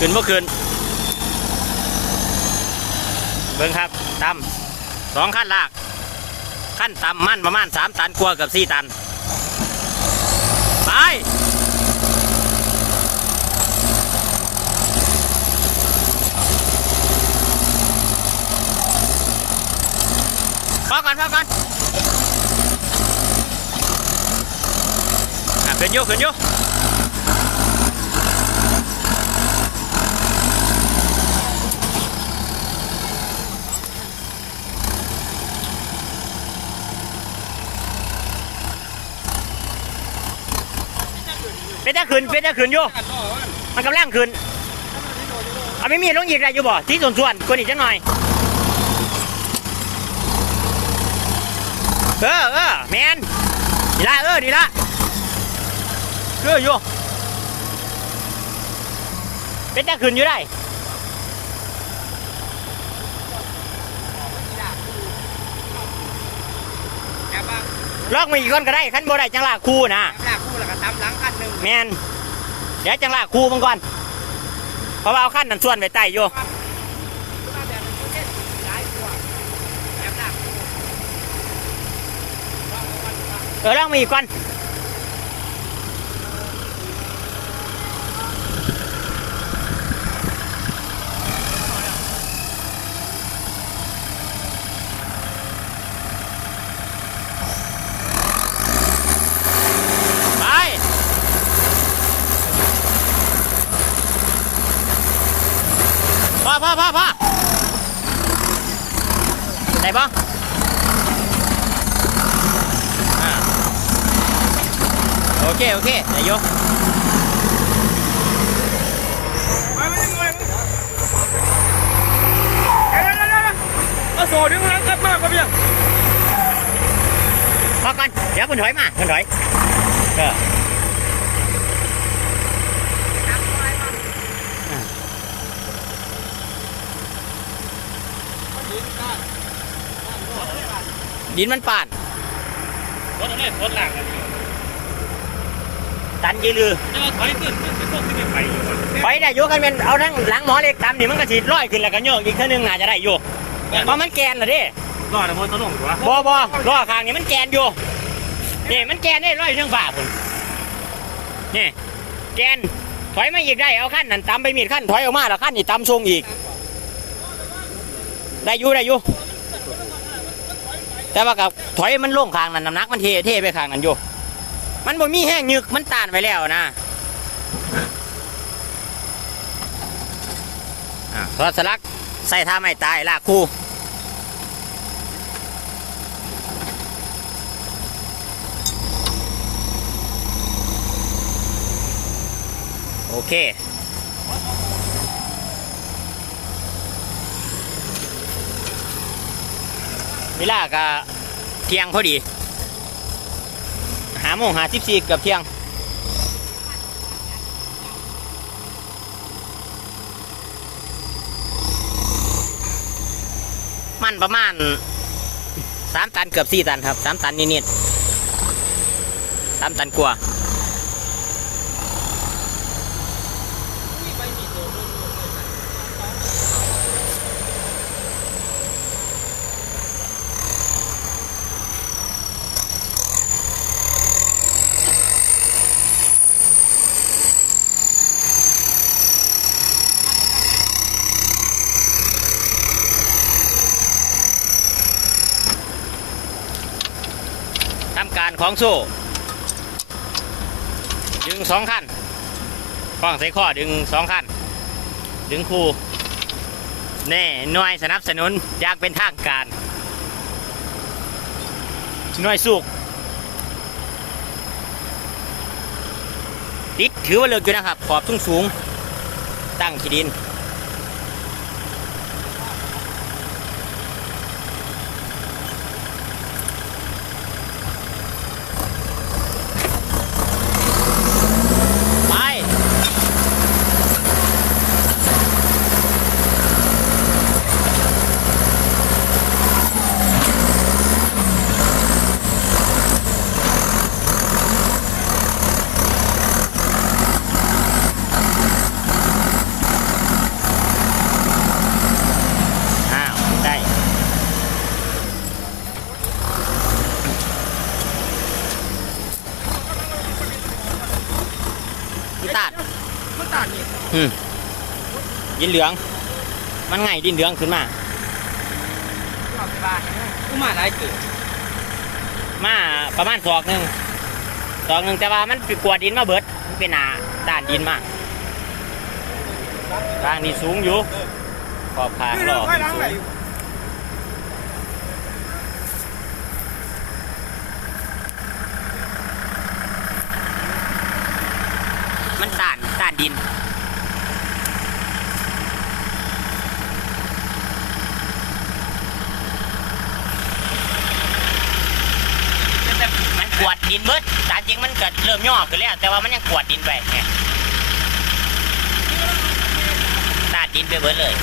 ขึ้นเมื่อคืนเบิ่งครับต่ำสองขั้นลากขั้นต่ำมั่นประมาณสามตันกว่ากับสี่ตันไปพอก่อนพอก่อนอะขึ้นยู่ขึ้นยู่ เป็นตาขึ้นเป็นตาขึ้นอยู่มันกำลังขึ้นเอาไม่มีลงอีกได้อยู่บ่ที่ส่วนส่วนๆกวนอีกจังหน่อยเออเออแมนดีละเออดีละคืออยู่เป็นตาขึ้นอยู่ได้ลอกมาอีกคนก็ได้ขั้นบ่ได้จังลากคู่นะ ตากคู่แล้วก็ตำหลังคันหนึ่งแมนเดี๋ยวจังลากคู่มังก่อนเพราะว่าเอาขั้นนั้นส่วนไปไต่อยู่เรายตัวแบบลากคู่เออลองมาอีกก่อนไป พ่อพ่อพ่อพ่อได้ปะอ่าโอเค โอเคได้อยกไปไม่ได้เลยเดี๋ยวเดี๋ยวเดี๋ยวเอาโซ่ดึงหลังกลับมาครับพี่พอก่อนเดี๋ยวคุณถอยมาคุณถอยเออ ดินมันป่านรถอะไรรถหลังตันยีลือจะมาถอยขึ้นขึ้นขึ้นขึ้นไปอยู่วะไปได้อยู่กันเป็นเอาทั้งหลังหมอเหล็กตามนี่มันก็ฉีดร้อยขึ้นแล้วก็โยกอีกเท่านึงน่าจะได้อยู่เพราะมันแกนเหรอดิรอดแต่มอตลงวะบอบอล้อข้างนี่มันแกนอยู่นี่มันแกนได้ร้อยเท่งฝ่าผมนี่แกนถอยมาอีกได้เอาขั้นนั่นตำไปมีดขั้นถอยออกมาแล้วขั้นนี่ตำทรงอีก ได้อยู่ได้อยู่แต่ว่ากับถอยมันล่งข้างนั่นน้ำหนักมันเทเทไปข้างนั้นอยู่ มันบ่มีแห้งยึกมันตานไว้แล้วนะอะทอดสลักใส่ท่าไม่ตายลากคู่โอเค เวลาก็เที่ยงพอดี หาโมงหาสิบสี่เกือบเที่ยง มันประมาณสามตันเกือบสี่ตันครับสามตันนิดๆสามตันกว่า ทำการของโซ่ดึงสองขั้นคล้องใส่ข้อดึงสองขั้นดึงคู่แน่หน่วยสนับสนุนอยากเป็นทางการหน่วยสุกติดถือว่าเลิกอยู่นะครับ ขอบสูงสูง ตั้งขีดิน ดนี่อืมดินเหลือง มันไงดินเหลืองขึ้นมาเอาไปบ้านกูมาหลายเกิดมาประมาณศอกหนึ่งศอกหนึ่งแต่ว่ามันไปกวาดดินมาเบิดมันเป็นหนาด้านดินมาทางนี้สูงอยู่ขอบทางนี่รเราอบค่อยล้างไหลมันด้านด้านดิน มัน กวดดินเบิดตามจริงมันเกิดเริ่มย่อขึ้นแล้ว แต่ว่ามันยังกวดดินไปไงด้าดินไปเบิดเลย